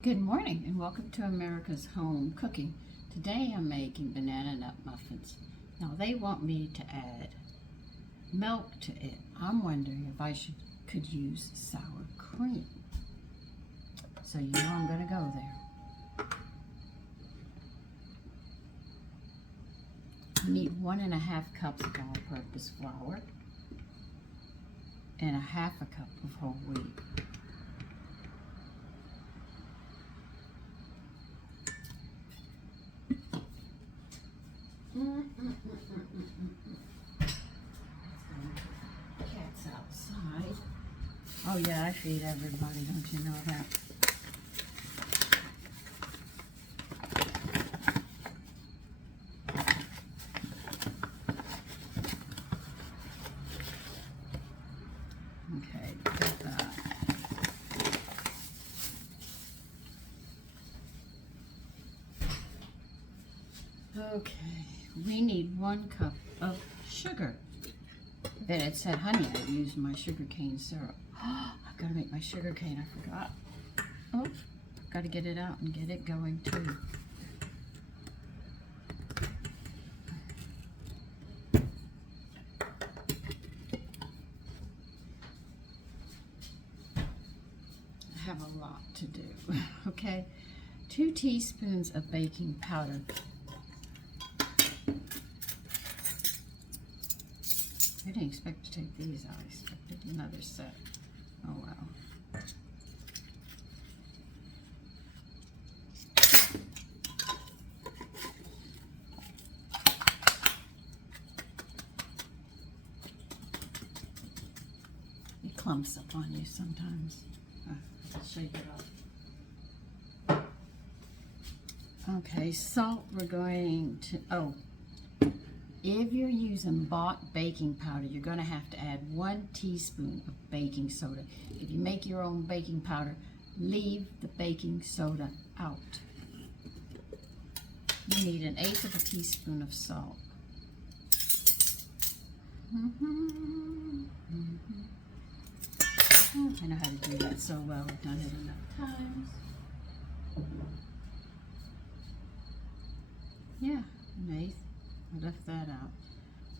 Good morning and welcome to America's Home Cooking. Today I'm making banana nut muffins. Now they want me to add milk to it. I'm wondering if I could use sour cream. So you know I'm going to go there. You need 1.5 cups of all-purpose flour and 1/2 cup of whole wheat. Cat's outside. Oh yeah, I feed everybody, don't you know that? Okay, got that. Okay, we need 1 cup of sugar. Then it said honey, I used my sugar cane syrup. I've got to make my sugar cane, I forgot. Oh, got to get it out and get it going too. I have a lot to do, okay? 2 teaspoons of baking powder. I didn't expect to take these out. I expected another set. Oh well. It clumps up on you sometimes. I'll shake it off. Okay, salt we're going to, if you're using bought baking powder, you're going to have to add 1 teaspoon of baking soda. If you make your own baking powder, leave the baking soda out. You need 1/8 teaspoon of salt. Oh, I know how to do that so well. I've done it enough times. Yeah, 1/8. I left that out.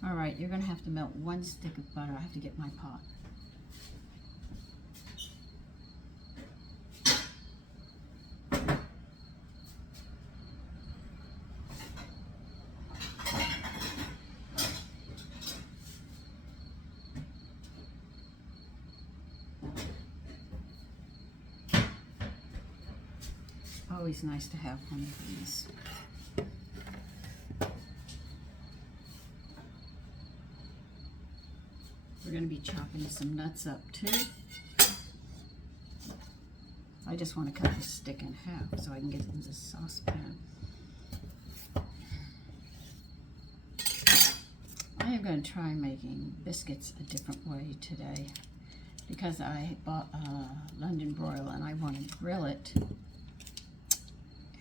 All right, you're going to have to melt 1 stick of butter. I have to get my pot. Always nice to have one of these. We're going to be chopping some nuts up too. I just want to cut this stick in half so I can get it in the saucepan. I am going to try making biscuits a different way today because I bought a London broil and I want to grill it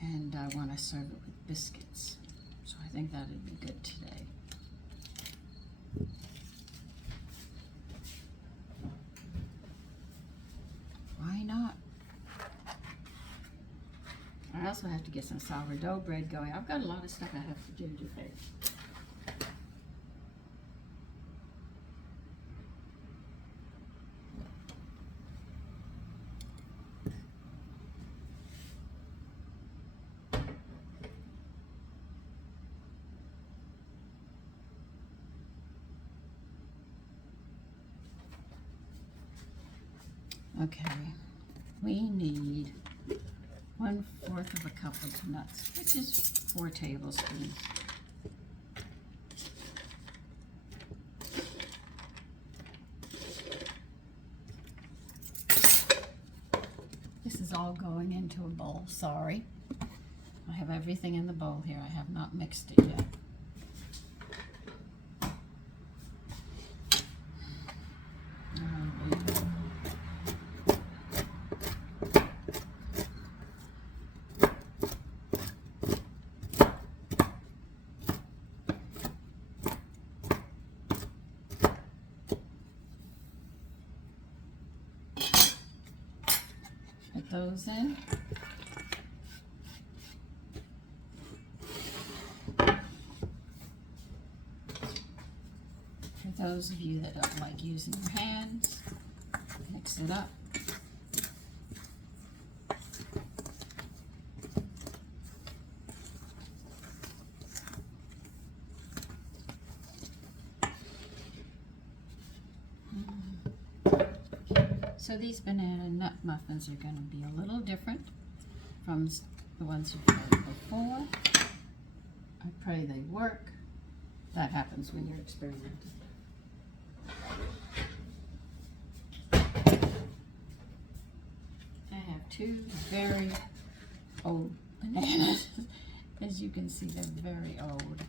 and I want to serve it with biscuits. So I think that would be good today. Why not? I also have to get some sourdough bread going. I've got a lot of stuff I have to do today. Okay, we need 1/4 cup of nuts, which is 4 tablespoons. This is all going into a bowl, sorry. I have everything in the bowl here. I have not mixed it yet. Put those in. Those of you that don't like using your hands, mix it up. So these banana nut muffins are going to be a little different from the ones you've made before. I pray they work. That happens when you're experimenting. I have two very old bananas. As you can see, they're very old.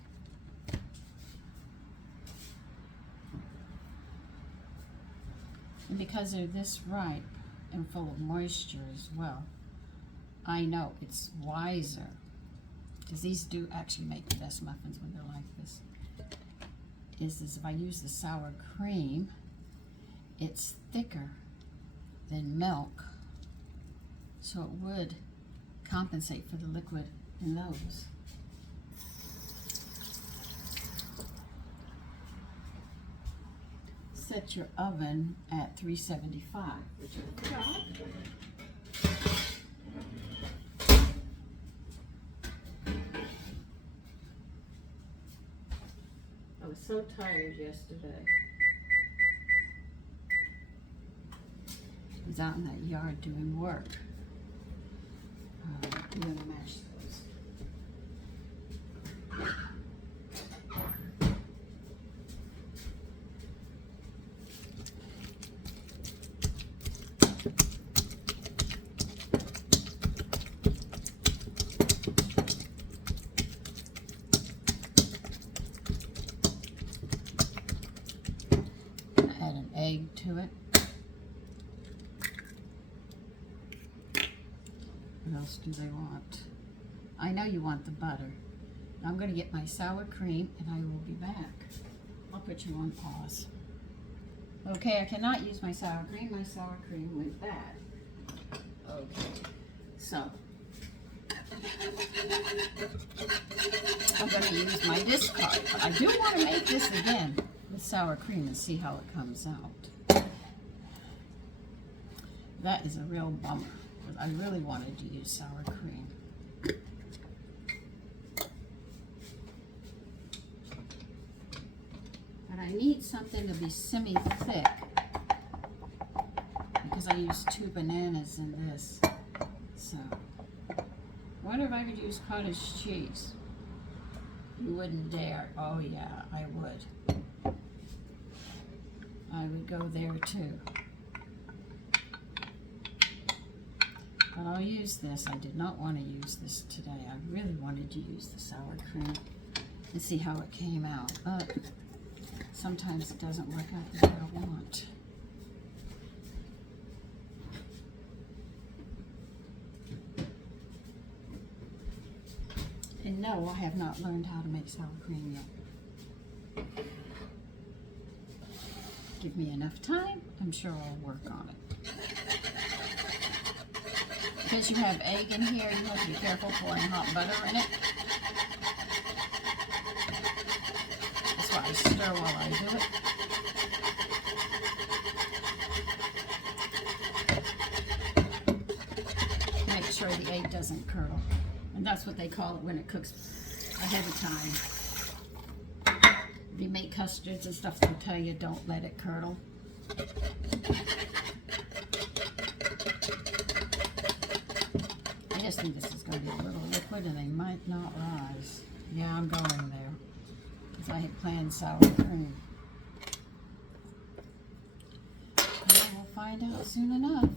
And because they're this ripe and full of moisture as well, I know it's wiser, because these do actually make the best muffins when they're like this, is if I use the sour cream, it's thicker than milk, so it would compensate for the liquid in those. Set your oven at 375, which I forgot. I was so tired yesterday. I was out in that yard doing work. I'm going to mash those. Add an egg to it. What else do they want? I know you want the butter. Now I'm going to get my sour cream and I will be back. I'll put you on pause. Okay, I cannot use my sour cream. My sour cream went bad. Okay, so I'm going to use my discard. But I do want to make this again with sour cream and see how it comes out. That is a real bummer, because I really wanted to use sour cream. But I need something to be semi-thick, because I used 2 bananas in this. So, I wonder if I could use cottage cheese. You wouldn't dare. Oh yeah, I would. I would go there too. But I'll use this. I did not want to use this today. I really wanted to use the sour cream and see how it came out. But sometimes it doesn't work out the way I want. And no, I have not learned how to make sour cream yet. Give me enough time, I'm sure I'll work on it. Because you have egg in here, you have to be careful pouring hot butter in it. That's why I stir while I do it. Make sure the egg doesn't curdle. And that's what they call it when it cooks ahead of time. If you make custards and stuff, they'll tell you don't let it curdle. I just think this is going to be a little liquid and they might not rise. Yeah, I'm going there, because I had planned sour cream. Well, we'll find out soon enough.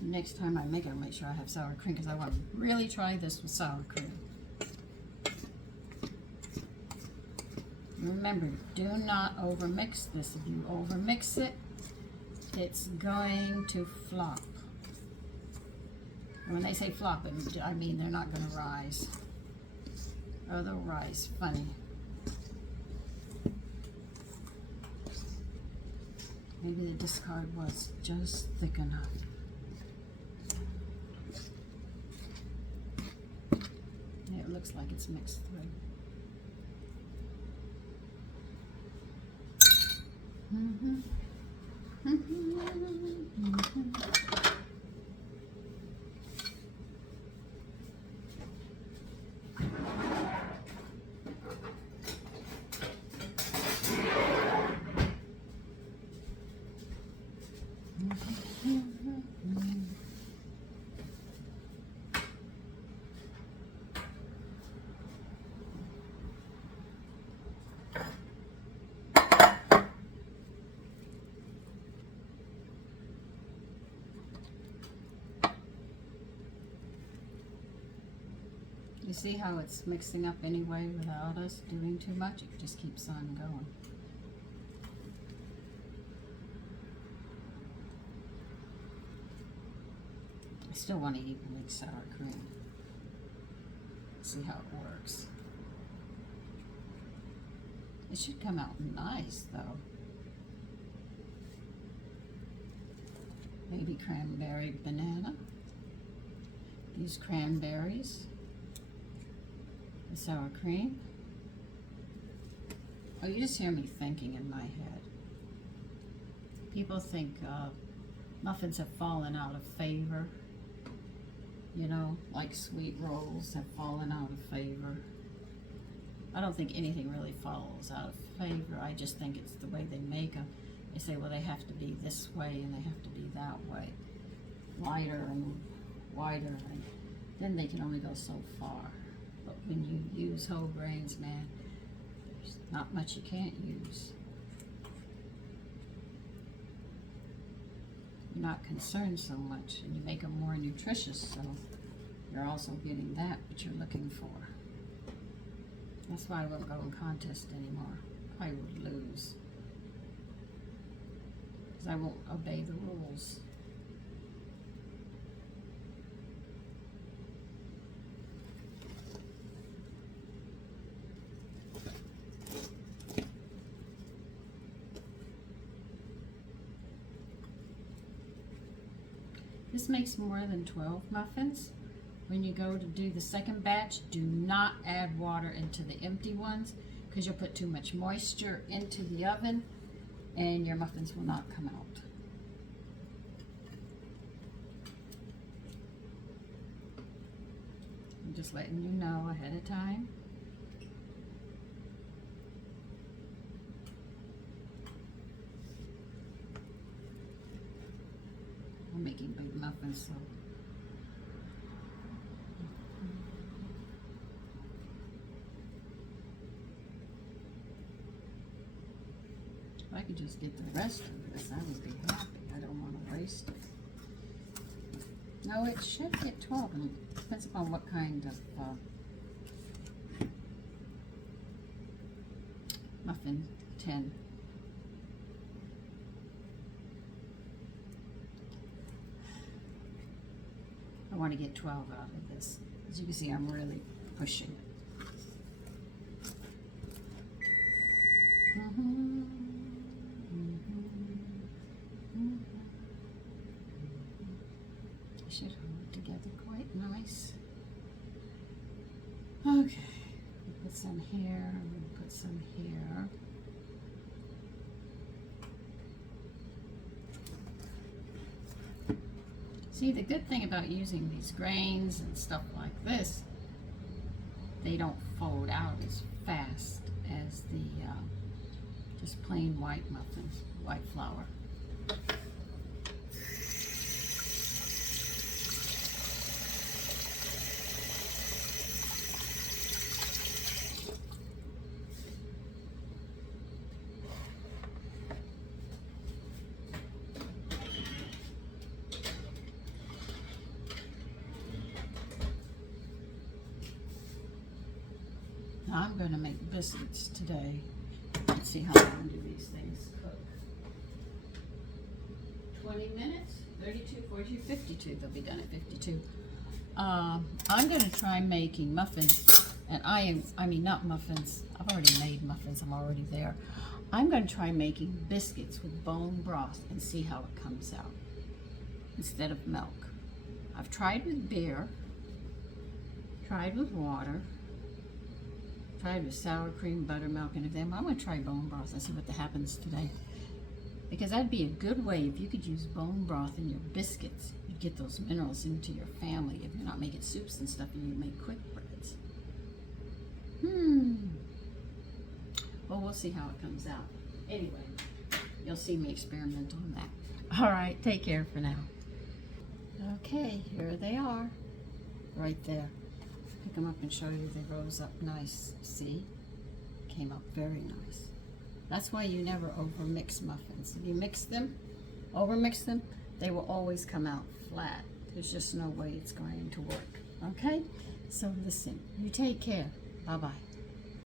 Next time I make it, I'll make sure I have sour cream, because I want to really try this with sour cream. Remember, do not overmix this. If you overmix it, it's going to flop. And when they say flop, I mean they're not going to rise. Oh, they'll rise funny. Maybe the discard was just thick enough. Yeah, it looks like it's mixed through. You see how it's mixing up anyway without us doing too much? It just keeps on going. I still want to eat with sour cream. See how it works. It should come out nice though. Maybe cranberry banana. These cranberries. The sour cream. Oh, you just hear me thinking in my head. People think muffins have fallen out of favor. You know, like sweet rolls have fallen out of favor. I don't think anything really falls out of favor. I just think it's the way they make them. They say, well, they have to be this way and they have to be that way. Lighter and wider, and then they can only go so far. But when you use whole grains, man, there's not much you can't use. You're not concerned so much, and you make them more nutritious, so you're also getting that what you're looking for. That's why I won't go in contest anymore. I would lose. Because I won't obey the rules. This makes more than 12 muffins. When you go to do the second batch, do not add water into the empty ones because you'll put too much moisture into the oven and your muffins will not come out. I'm just letting you know ahead of time. I'm making big muffins, so if I could just get the rest of this, I would be happy. I don't want to waste it. No, it should get 12, and it depends upon what kind of muffin tin. I want to get 12 out of this. As you can see, I'm really pushing it. I should hold it together quite nice. Okay, we'll put some here, we'll put some here. See, the good thing about using these grains and stuff like this, they don't fold out as fast as the just plain white muffins, white flour. Now I'm going to make biscuits today. Let's see how long do these things cook. 20 minutes, 32, 42, 52. They'll be done at 52. I'm going to try making muffins And I mean Nut Muffins. I've already made muffins, I'm already there. I'm going to try making biscuits with bone broth and see how it comes out instead of milk. I've tried with beer, tried with water, tried with sour cream, buttermilk, and everything. I'm going to try bone broth and see what happens today. Because that'd be a good way if you could use bone broth in your biscuits. You'd get those minerals into your family if you're not making soups and stuff and you make quick breads. Well, we'll see how it comes out. Anyway, you'll see me experiment on that. All right, take care for now. Okay, here they are. Right there. Pick them up and show you they rose up nice. See? Came up very nice. That's why you never overmix muffins. If you mix them, overmix them, they will always come out flat. There's just no way it's going to work. Okay? So listen, you take care. Bye-bye.